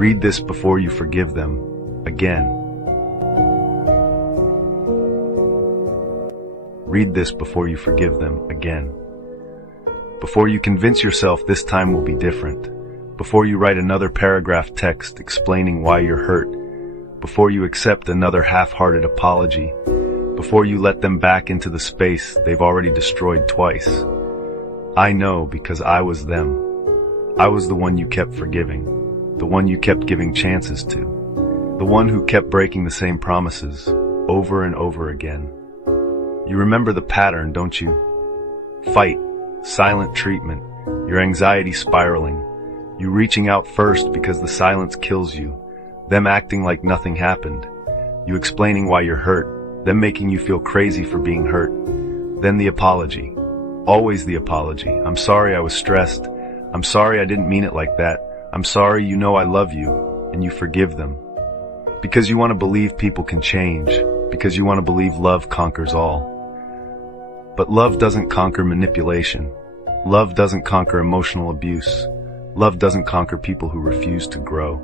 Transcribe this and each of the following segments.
Read this before you forgive them. Again. Read this before you forgive them. Again. Before you convince yourself this time will be different. Before you write another paragraph text explaining why you're hurt. Before you accept another half-hearted apology. Before you let them back into the space they've already destroyed twice. I know because I was them. I was the one you kept forgiving. The one you kept giving chances to. The one who kept breaking the same promises over and over again. You remember the pattern, don't you? Fight, silent treatment, your anxiety spiraling, you reaching out first because the silence kills you, them acting like nothing happened, you explaining why you're hurt, them making you feel crazy for being hurt, then the apology. Always the apology. I'm sorry I was stressed. I'm sorry I didn't mean it like that. I'm sorry, you know I love you, and you forgive them. Because you want to believe people can change, because you want to believe love conquers all. But love doesn't conquer manipulation. Love doesn't conquer emotional abuse. Love doesn't conquer people who refuse to grow.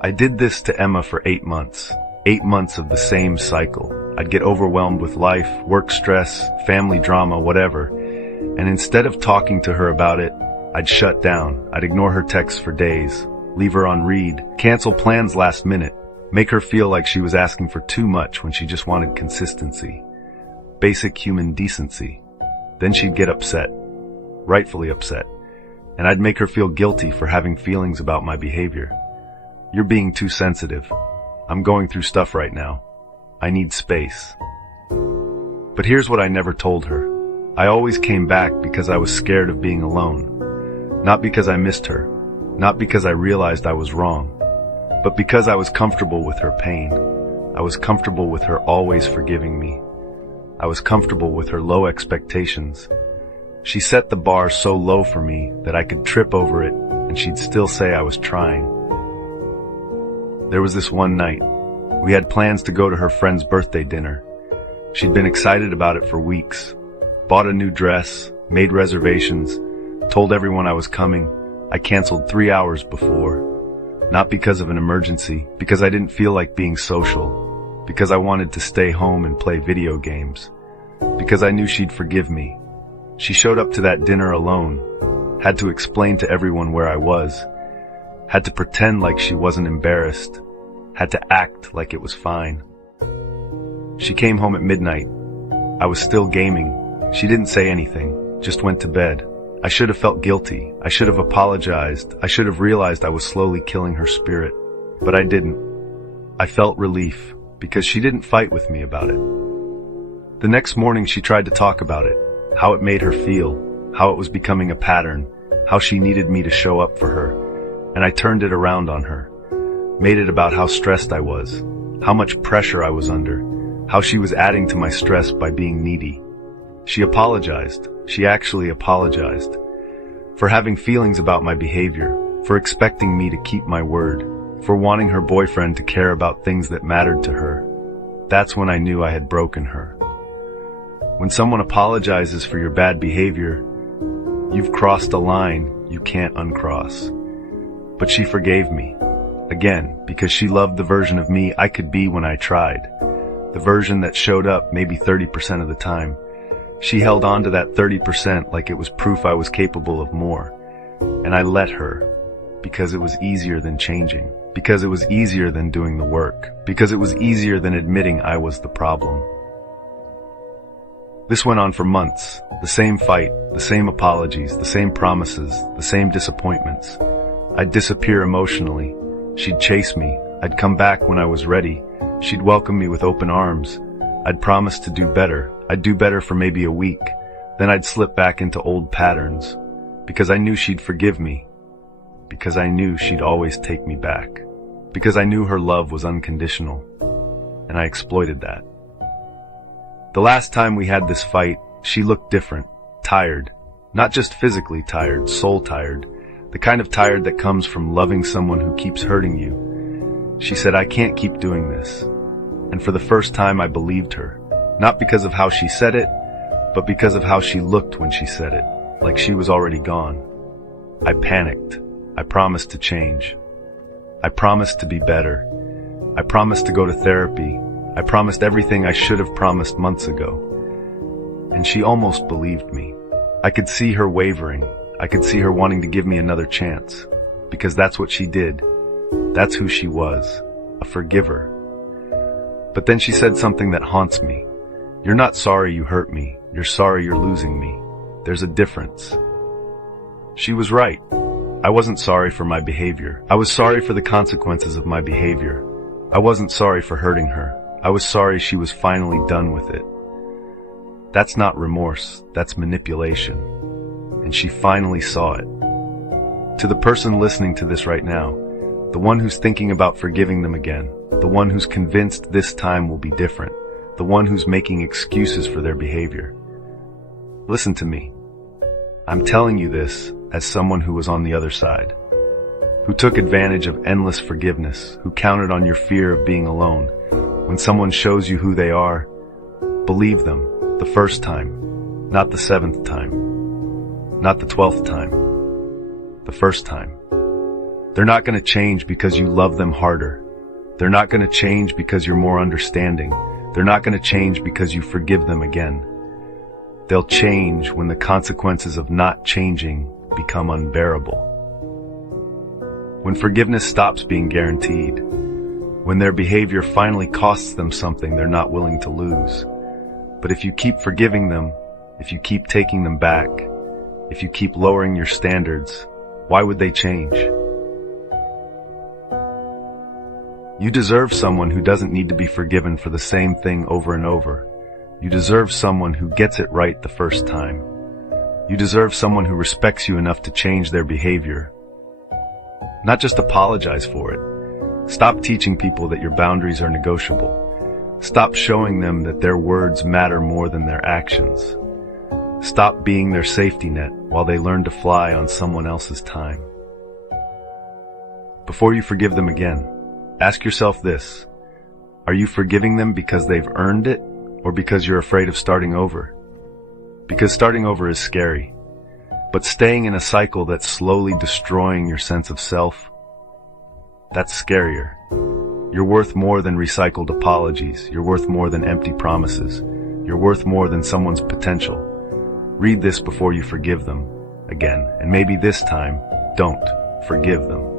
I did this to Emma for 8 months. 8 months of the same cycle. I'd get overwhelmed with life, work stress, family drama, whatever. And instead of talking to her about it, I'd shut down. I'd ignore her texts for days, leave her on read, cancel plans last minute, make her feel like she was asking for too much when she just wanted consistency. Basic human decency. Then she'd get upset, rightfully upset, and I'd make her feel guilty for having feelings about my behavior. You're being too sensitive. I'm going through stuff right now. I need space. But here's what I never told her. I always came back because I was scared of being alone. Not because I missed her, not because I realized I was wrong, but because I was comfortable with her pain. I was comfortable with her always forgiving me. I was comfortable with her low expectations. She set the bar so low for me that I could trip over it and she'd still say I was trying. There was this one night. We had plans to go to her friend's birthday dinner. She'd been excited about it for weeks. Bought a new dress, made reservations, told everyone I was coming. I canceled 3 hours before. Not because of an emergency, because I didn't feel like being social, because I wanted to stay home and play video games, because I knew she'd forgive me. She showed up to that dinner alone, had to explain to everyone where I was, had to pretend like she wasn't embarrassed, had to act like it was fine. She came home at midnight. I was still gaming. She didn't say anything, just went to bed. I should have felt guilty. I should have apologized. I should have realized I was slowly killing her spirit. But I didn't. I felt relief, because she didn't fight with me about it. The next morning she tried to talk about it, how it made her feel, how it was becoming a pattern, how she needed me to show up for her, and I turned it around on her. Made it about how stressed I was, how much pressure I was under, how she was adding to my stress by being needy. She apologized. She actually apologized. For having feelings about my behavior, for expecting me to keep my word, for wanting her boyfriend to care about things that mattered to her. That's when I knew I had broken her. When someone apologizes for your bad behavior, you've crossed a line you can't uncross. But she forgave me. Again, because she loved the version of me I could be when I tried. The version that showed up maybe 30% of the time. She held on to that 30% like it was proof I was capable of more. And I let her, because it was easier than changing, because it was easier than doing the work, because it was easier than admitting I was the problem. This went on for months. The same fight, the same apologies, the same promises, the same disappointments. I'd disappear emotionally. She'd chase me. I'd come back when I was ready. She'd welcome me with open arms. I'd promise to do better. I'd do better for maybe a week. Then I'd slip back into old patterns. Because I knew she'd forgive me. Because I knew she'd always take me back. Because I knew her love was unconditional. And I exploited that. The last time we had this fight, she looked different. Tired. Not just physically tired, soul tired. The kind of tired that comes from loving someone who keeps hurting you. She said, I can't keep doing this. And for the first time I believed her. Not because of how she said it, but because of how she looked when she said it, like she was already gone. I panicked. I promised to change. I promised to be better. I promised to go to therapy. I promised everything I should have promised months ago. And she almost believed me. I could see her wavering. I could see her wanting to give me another chance. Because that's what she did. That's who she was. A forgiver. But then she said something that haunts me. You're not sorry you hurt me. You're sorry you're losing me. There's a difference. She was right. I wasn't sorry for my behavior. I was sorry for the consequences of my behavior. I wasn't sorry for hurting her. I was sorry she was finally done with it. That's not remorse. That's manipulation. And she finally saw it. To the person listening to this right now, the one who's thinking about forgiving them again, the one who's convinced this time will be different, the one who's making excuses for their behavior. Listen to me. I'm telling you this as someone who was on the other side, who took advantage of endless forgiveness, who counted on your fear of being alone. When someone shows you who they are, believe them the first time, not the 7th time, not the 12th time, the first time. They're not going to change because you love them harder. They're not going to change because you're more understanding. They're not going to change because you forgive them again. They'll change when the consequences of not changing become unbearable. When forgiveness stops being guaranteed. When their behavior finally costs them something they're not willing to lose. But if you keep forgiving them, if you keep taking them back, if you keep lowering your standards, why would they change? You deserve someone who doesn't need to be forgiven for the same thing over and over. You deserve someone who gets it right the first time. You deserve someone who respects you enough to change their behavior. Not just apologize for it. Stop teaching people that your boundaries are negotiable. Stop showing them that their words matter more than their actions. Stop being their safety net while they learn to fly on someone else's time. Before you forgive them again, ask yourself this. Are you forgiving them because they've earned it, or because you're afraid of starting over? Because starting over is scary. But staying in a cycle that's slowly destroying your sense of self, that's scarier. You're worth more than recycled apologies. You're worth more than empty promises. You're worth more than someone's potential. Read this before you forgive them again, and maybe this time, don't forgive them.